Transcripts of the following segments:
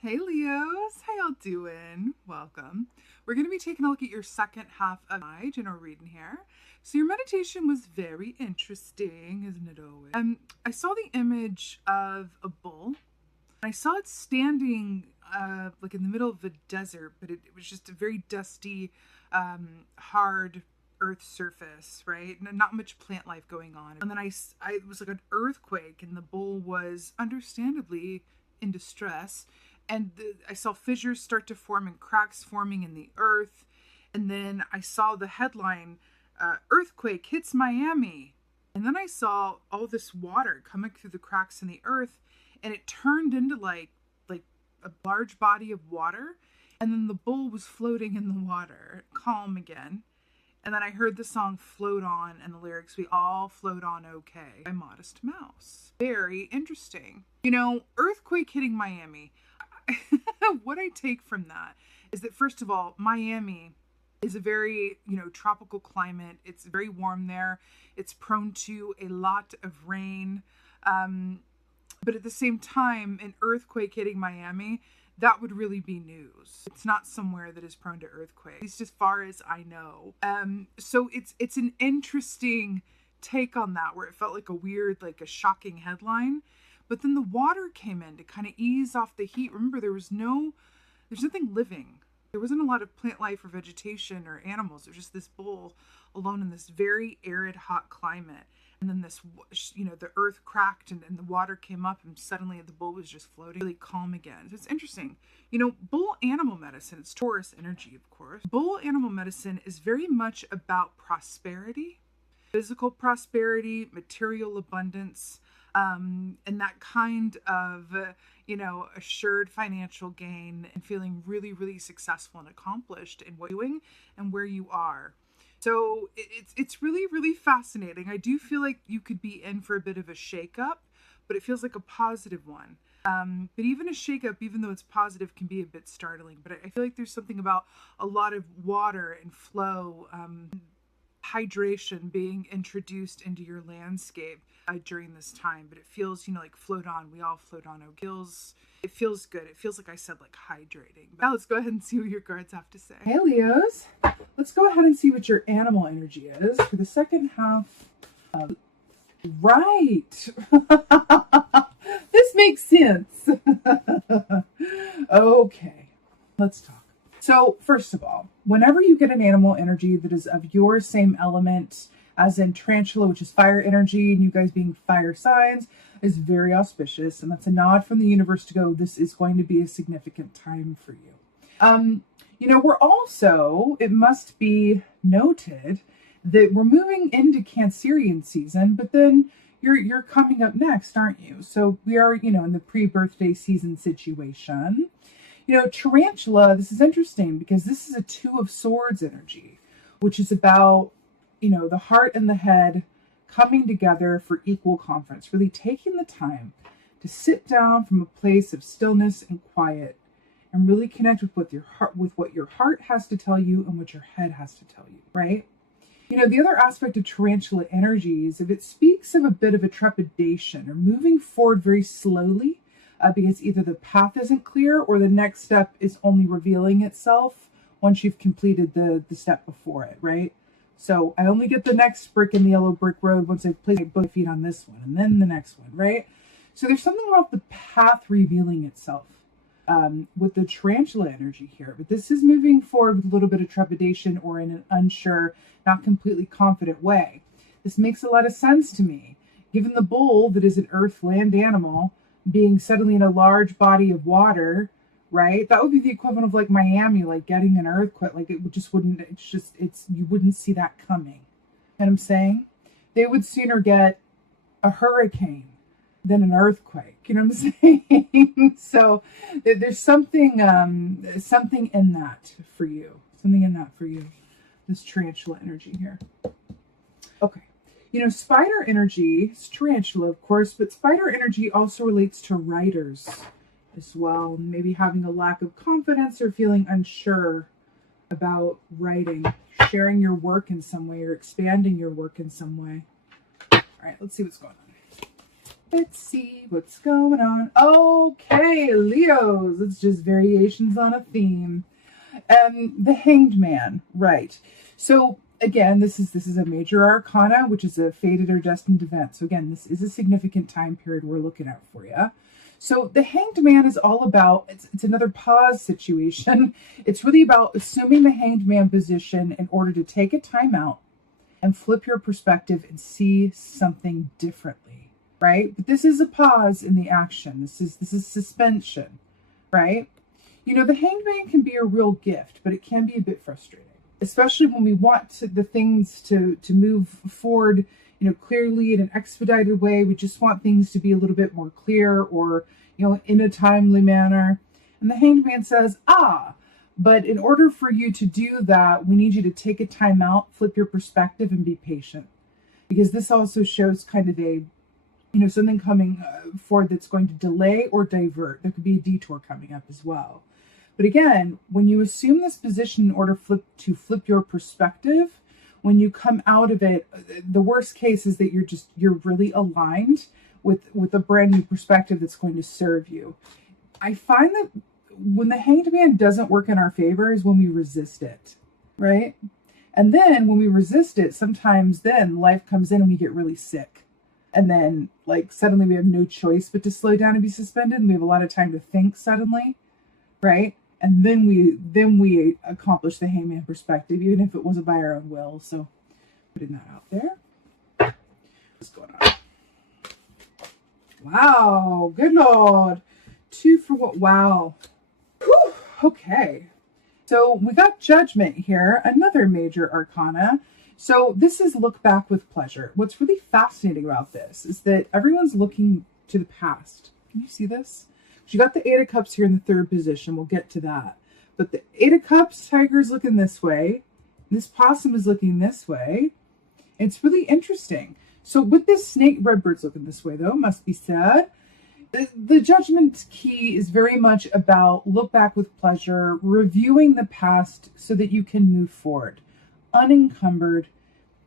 Hey Leos, how y'all doing? Welcome. We're going to be taking a look at your second half of my general reading here. So your meditation was very interesting, isn't it always? I saw the image of a bull. I saw it standing like in the middle of a desert, but it was just a very dusty, hard earth surface, right? Not much plant life going on. And then it was like an earthquake, and the bull was understandably in distress. And I saw fissures start to form and cracks forming in the earth. And then I saw the headline, earthquake hits Miami. And then I saw all this water coming through the cracks in the earth, and it turned into like a large body of water. And then the bull was floating in the water, calm again. And then I heard the song Float On and the lyrics, We All Float On Okay by Modest Mouse. Very interesting. Earthquake hitting Miami. What I take from that is that, first of all, Miami is a very, tropical climate. It's very warm there. It's prone to a lot of rain. But at the same time, an earthquake hitting Miami, that would really be news. It's not somewhere that is prone to earthquakes, at least as far as I know. So it's an interesting take on that, where it felt like a weird, like a shocking headline. But then the water came in to kind of ease off the heat. Remember, there's nothing living. There wasn't a lot of plant life or vegetation or animals. It was just this bull alone in this very arid, hot climate. And then the earth cracked and the water came up, and suddenly the bull was just floating, really calm again. So it's interesting. Bull animal medicine, it's Taurus energy, of course. Bull animal medicine is very much about prosperity, physical prosperity, material abundance, and that kind of, assured financial gain and feeling really, really successful and accomplished in what you're doing and where you are. So it's really, really fascinating. I do feel like you could be in for a bit of a shakeup, but it feels like a positive one. But even a shakeup, even though it's positive, can be a bit startling. But I feel like there's something about a lot of water and flow, hydration being introduced into your landscape during this time. But it feels, like float on. We all float on. It feels good. It feels like I said, like hydrating. But now let's go ahead and see what your cards have to say. Hey Leos, let's go ahead and see what your animal energy is for the second half of... Right. This makes sense. Okay, let's talk. So first of all, whenever you get an animal energy that is of your same element, as in tarantula, which is fire energy, and you guys being fire signs, is very auspicious. And that's a nod from the universe to go, this is going to be a significant time for you. We're also, it must be noted that we're moving into Cancerian season, but then you're coming up next, aren't you? So we are, in the pre-birthday season situation. Tarantula, this is interesting because this is a Two of Swords energy, which is about, the heart and the head coming together for equal conference, really taking the time to sit down from a place of stillness and quiet and really connect with what your heart has to tell you and what your head has to tell you, right? The other aspect of tarantula energy is if it speaks of a bit of a trepidation or moving forward very slowly, because either the path isn't clear or the next step is only revealing itself once you've completed the step before it, right? So I only get the next brick in the yellow brick road once I've placed my feet on this one, and then the next one, right? So there's something about the path revealing itself with the tarantula energy here. But this is moving forward with a little bit of trepidation or in an unsure, not completely confident way. This makes a lot of sense to me. Given the bull that is an earth land animal being suddenly in a large body of water, right? That would be the equivalent of like Miami, like getting an earthquake. Like you wouldn't see that coming. You know what I'm saying? They would sooner get a hurricane than an earthquake. You know what I'm saying? So there's something in that for you. Something in that for you. This tarantula energy here. Okay. Spider energy is tarantula, of course, but spider energy also relates to writers as well. Maybe having a lack of confidence or feeling unsure about writing, sharing your work in some way or expanding your work in some way. All right, let's see what's going on. Let's see what's going on. Okay, Leos. It's just variations on a theme. The Hanged Man, right. So again, this is a major arcana, which is a fated or destined event. So again, this is a significant time period we're looking at for you. So the Hanged Man is all about, it's another pause situation. It's really about assuming the Hanged Man position in order to take a time out and flip your perspective and see something differently, right? But this is a pause in the action. This is suspension, right? You know, the Hanged Man can be a real gift, but it can be a bit frustrating, especially when we want the things to move forward, you know, clearly in an expedited way. We just want things to be a little bit more clear or, you know, in a timely manner. And the Hanged Man says, but in order for you to do that, we need you to take a time out, flip your perspective, and be patient. Because this also shows kind of a, you know, something coming forward that's going to delay or divert. There could be a detour coming up as well. But again, when you assume this position in order to flip your perspective, when you come out of it, the worst case is that you're really aligned with a brand new perspective that's going to serve you. I find that when the Hanged Man doesn't work in our favor is when we resist it, right? And then when we resist it, sometimes then life comes in and we get really sick. And then like suddenly we have no choice but to slow down and be suspended. And we have a lot of time to think suddenly, right? And then we accomplish the Hanged Man perspective, even if it wasn't by our own will. So putting that out there. What's going on? Wow, good Lord. 2 for what? Wow. Whew, okay. So we got Judgment here, another major arcana. So this is look back with pleasure. What's really fascinating about this is that everyone's looking to the past. Can you see this? You got the 8 of Cups here in the 3rd position. We'll get to that. But the 8 of Cups, tiger is looking this way. This possum is looking this way. It's really interesting. So with this snake, redbird's looking this way, though, must be said. The Judgment key is very much about look back with pleasure, reviewing the past so that you can move forward, unencumbered,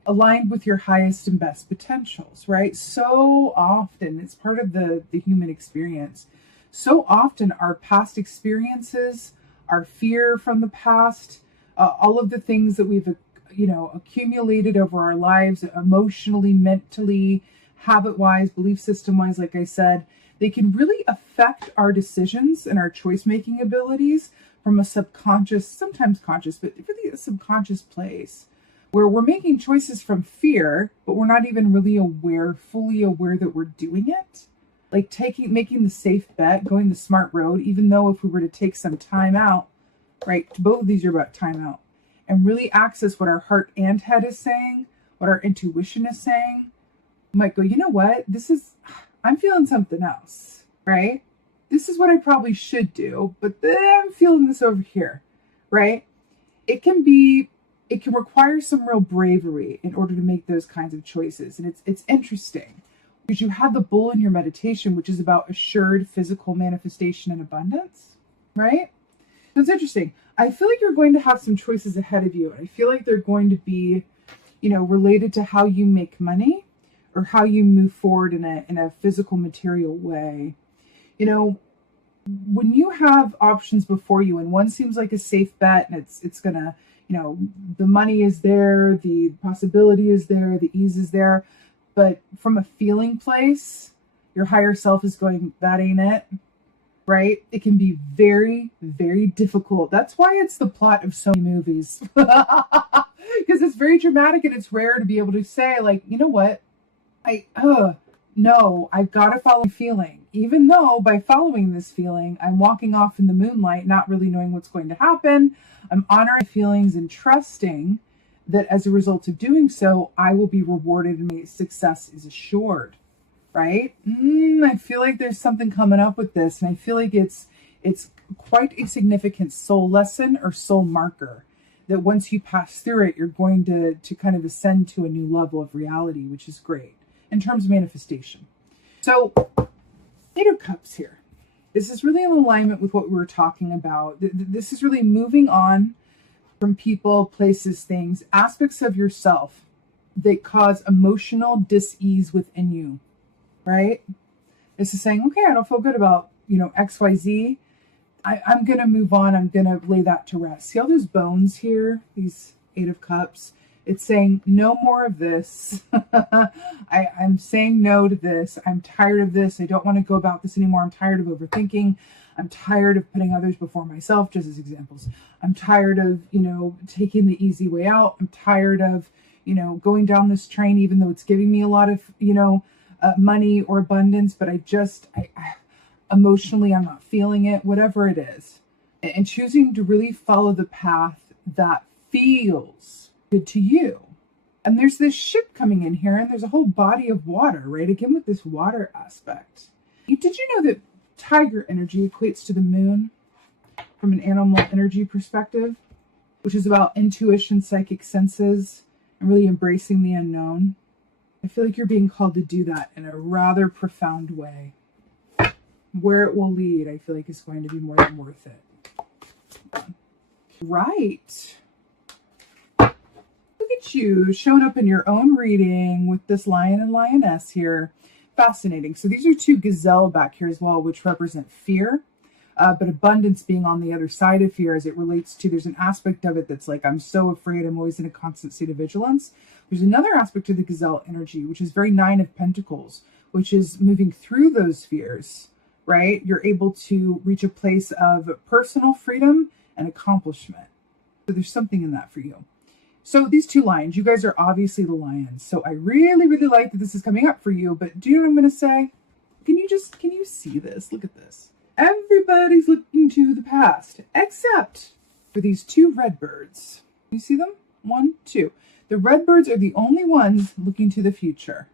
aligned with your highest and best potentials, right? So often, it's part of the human experience. So often our past experiences, our fear from the past, all of the things that we've, you know, accumulated over our lives, emotionally, mentally, habit-wise, belief system-wise, like I said, they can really affect our decisions and our choice-making abilities from a subconscious, sometimes conscious, but really a subconscious place where we're making choices from fear, but we're not even really fully aware that we're doing it. Like making the safe bet, going the smart road, even though if we were to take some time out, right? Both of these are about time out and really access what our heart and head is saying, what our intuition is saying. We might go, you know what? I'm feeling something else, right? This is what I probably should do, but then I'm feeling this over here, right? It can require some real bravery in order to make those kinds of choices. And it's interesting because you have the bull in your meditation, which is about assured physical manifestation and abundance, right? So it's interesting. I feel like you're going to have some choices ahead of you. I feel like they're going to be, you know, related to how you make money or how you move forward in a physical material way. You know, when you have options before you and one seems like a safe bet and it's gonna, you know, the money is there, the possibility is there, the ease is there, but from a feeling place, your higher self is going, that ain't it, right? It can be very, very difficult. That's why it's the plot of so many movies. Because it's very dramatic and it's rare to be able to say, like, you know what? No, I've got to follow my feeling. Even though by following this feeling, I'm walking off in the moonlight, not really knowing what's going to happen. I'm honoring feelings and trusting that as a result of doing so, I will be rewarded and my success is assured, right? I feel like there's something coming up with this, and I feel like it's quite a significant soul lesson or soul marker that once you pass through it, you're going to kind of ascend to a new level of reality, which is great in terms of manifestation. So, 8 of Cups here. This is really in alignment with what we were talking about. This is really moving on from people, places, things, aspects of yourself that cause emotional dis-ease within you, right? This is saying, okay, I don't feel good about, XYZ. I'm going to move on. I'm going to lay that to rest. See all those bones here? These 8 of Cups. It's saying no more of this. I'm saying no to this. I'm tired of this. I don't want to go about this anymore. I'm tired of overthinking. I'm tired of putting others before myself, just as examples. I'm tired of, taking the easy way out. I'm tired of, going down this train, even though it's giving me a lot of, money or abundance, but I emotionally, I'm not feeling it, whatever it is. And choosing to really follow the path that feels good to you. And there's this ship coming in here, and there's a whole body of water, right? Again, with this water aspect. Did you know that tiger energy equates to the moon from an animal energy perspective, which is about intuition, psychic senses, and really embracing the unknown? I feel like you're being called to do that in a rather profound way. Where it will lead, I feel like, is going to be more than worth it. Right. Look at you showing up in your own reading with this lion and lioness here. Fascinating. So these are 2 gazelle back here as well, which represent fear, but abundance being on the other side of fear as it relates to, there's an aspect of it that's like, I'm so afraid, I'm always in a constant state of vigilance. There's another aspect to the gazelle energy, which is very 9 of Pentacles, which is moving through those fears, right? You're able to reach a place of personal freedom and accomplishment. So there's something in that for you. So these 2 lions, you guys are obviously the lions. So I really, really like that this is coming up for you. But do you know what I'm going to say? Can you see this? Look at this. Everybody's looking to the past, except for these 2 red birds. You see them? 1, 2. The red birds are the only ones looking to the future.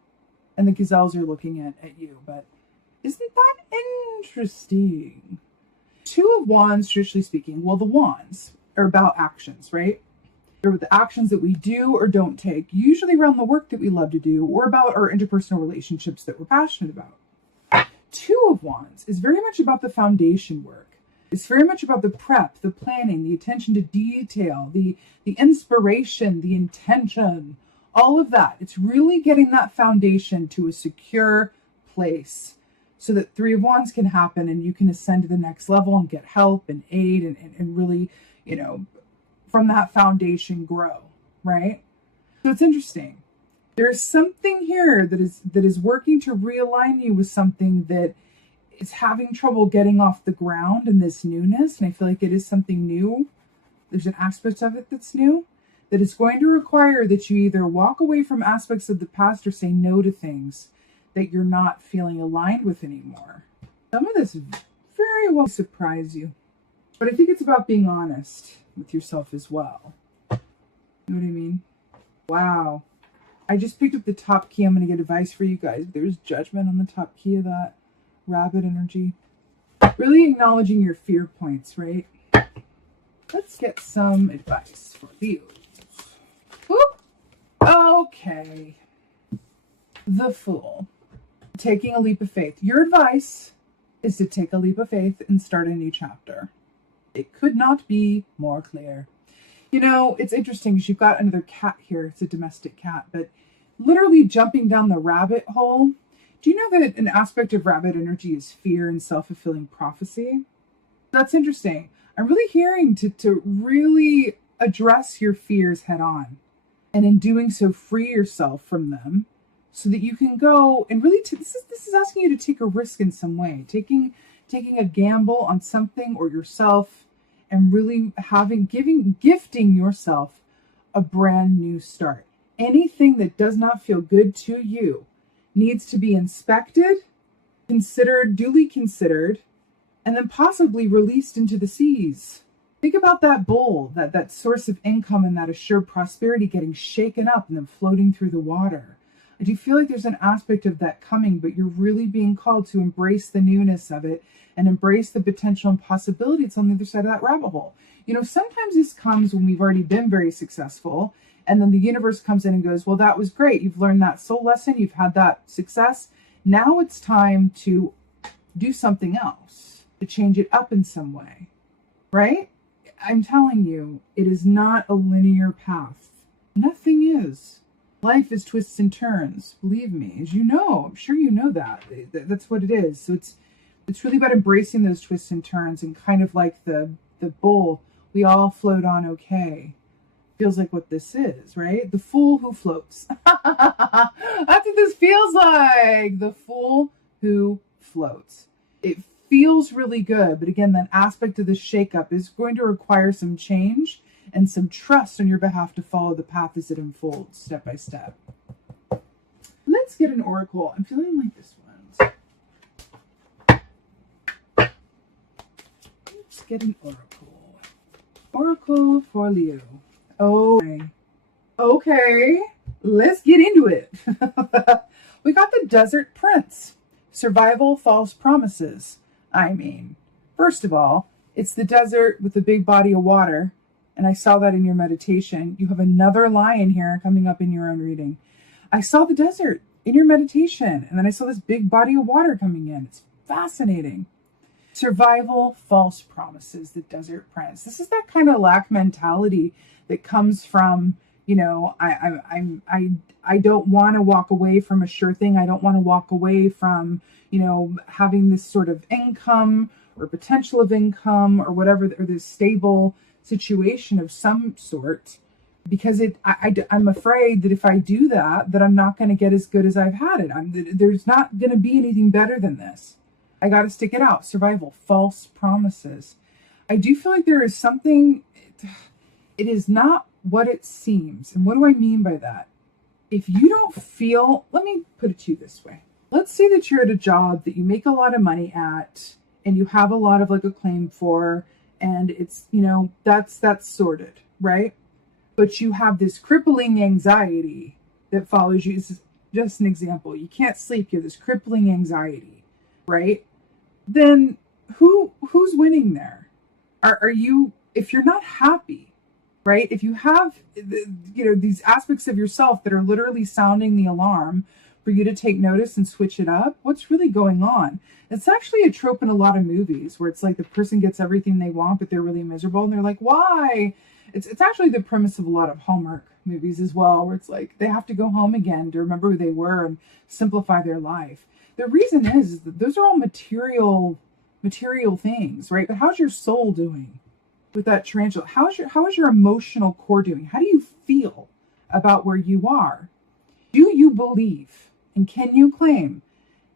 And the gazelles are looking at you. But isn't that interesting? 2 of Wands, traditionally speaking, well, the wands are about actions, right? They're about the actions that we do or don't take, usually around the work that we love to do or about our interpersonal relationships that we're passionate about. 2 of Wands is very much about the foundation work. It's very much about the prep, the planning, the attention to detail, the inspiration, the intention, all of that. It's really getting that foundation to a secure place so that 3 of Wands can happen and you can ascend to the next level and get help and aid and really, from that foundation grow, right? So it's interesting. There's something here that is working to realign you with something that is having trouble getting off the ground in this newness. And I feel like it is something new. There's an aspect of it that's new that is going to require that you either walk away from aspects of the past or say no to things that you're not feeling aligned with anymore. Some of this very well surprise you. But I think it's about being honest with yourself as well. You know what I mean? Wow. I just picked up the top key. I'm going to get advice for you guys. There's judgment on the top key of that rabbit energy. Really acknowledging your fear points, right? Let's get some advice for you. Whoop. Okay. The Fool. Taking a leap of faith. Your advice is to take a leap of faith and start a new chapter. It could not be more clear. It's interesting because you've got another cat here. It's a domestic cat, but literally jumping down the rabbit hole. Do you know that an aspect of rabbit energy is fear and self-fulfilling prophecy? That's interesting. I'm really hearing to really address your fears head on. And in doing so, free yourself from them so that you can go and really, this is asking you to take a risk in some way. Taking a gamble on something or yourself and really gifting yourself a brand new start. Anything that does not feel good to you needs to be inspected, duly considered, and then possibly released into the seas. Think about that bowl, that source of income and that assured prosperity getting shaken up and then floating through the water. I do feel like there's an aspect of that coming, but you're really being called to embrace the newness of it and embrace the potential and possibility that's on the other side of that rabbit hole. Sometimes this comes when we've already been very successful, and then the universe comes in and goes, well, that was great. You've learned that soul lesson. You've had that success. Now it's time to do something else, to change it up in some way, right? I'm telling you, it is not a linear path. Nothing is. Life is twists and turns. Believe me, as you know, I'm sure you know that. That's what it is. So it's really about embracing those twists and turns, and kind of like the bull, we all float on okay. Feels like what this is, right? The fool who floats. That's what this feels like. The fool who floats. It feels really good, but again, that aspect of the shakeup is going to require some change and some trust on your behalf to follow the path as it unfolds step by step. Let's get an oracle. I'm feeling like this one. Let's get an oracle. Oracle for Leo. Oh, okay. Let's get into it. We got the Desert Prince. Survival, false promises. I mean, first of all, it's the desert with a big body of water. And I saw that in your meditation. You have another lion here coming up in your own reading. I saw the desert in your meditation. And then I saw this big body of water coming in. It's fascinating. Survival, false promises, the Desert Prince. This is that kind of lack mentality that comes from, you know, I don't want to walk away from a sure thing. I don't want to walk away from, you know, having this sort of income or potential of income or whatever, or this stable situation of some sort, because I'm afraid that if I do that, that I'm not going to get as good as I've had it. There's not going to be anything better than this. I got to stick it out. Survival, false promises. I do feel like there is something, it is not what it seems. And what do I mean by that? If you don't feel, let me put it to you this way. Let's say that you're at a job that you make a lot of money at and you have a lot of like acclaim for, and it's, you know, that's sorted, right? But you have this crippling anxiety that follows you. This is just an example. You can't sleep. You have this crippling anxiety, right? Then who's winning there? Are you, if you're not happy, right? If you have, you know, these aspects of yourself that are literally sounding the alarm for you to take notice and switch it up, what's really going on? It's actually a trope in a lot of movies where it's like the person gets everything they want, but they're really miserable. And they're like, why? It's actually the premise of a lot of Hallmark movies as well, where it's like they have to go home again to remember who they were and simplify their life. The reason is that those are all material things, right? But how's your soul doing with that tarantula? How is your emotional core doing? How do you feel about where you are? Do you believe and can you claim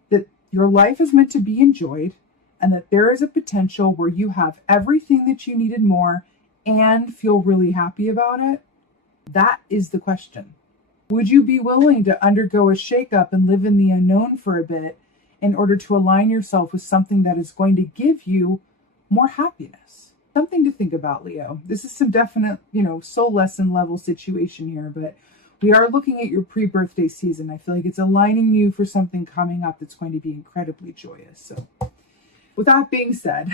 that your life is meant to be enjoyed and that there is a potential where you have everything that you needed more and feel really happy about it? That is the question. Would you be willing to undergo a shakeup and live in the unknown for a bit in order to align yourself with something that is going to give you more happiness? Something to think about, Leo. This is some definite, you know, soul lesson level situation here, but we are looking at your pre-birthday season. I feel like it's aligning you for something coming up that's going to be incredibly joyous. So with that being said,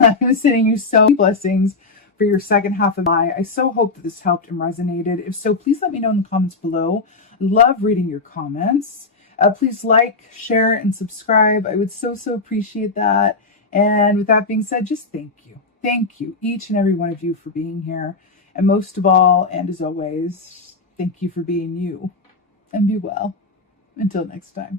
I'm sending you so many blessings for your second half of July. I so hope that this helped and resonated. If so, please let me know in the comments below. I love reading your comments. Please like, share, and subscribe. I would so appreciate that. And with that being said, just thank you. Thank you, each and every one of you, for being here. And most of all, and as always, thank you for being you. And be well. Until next time.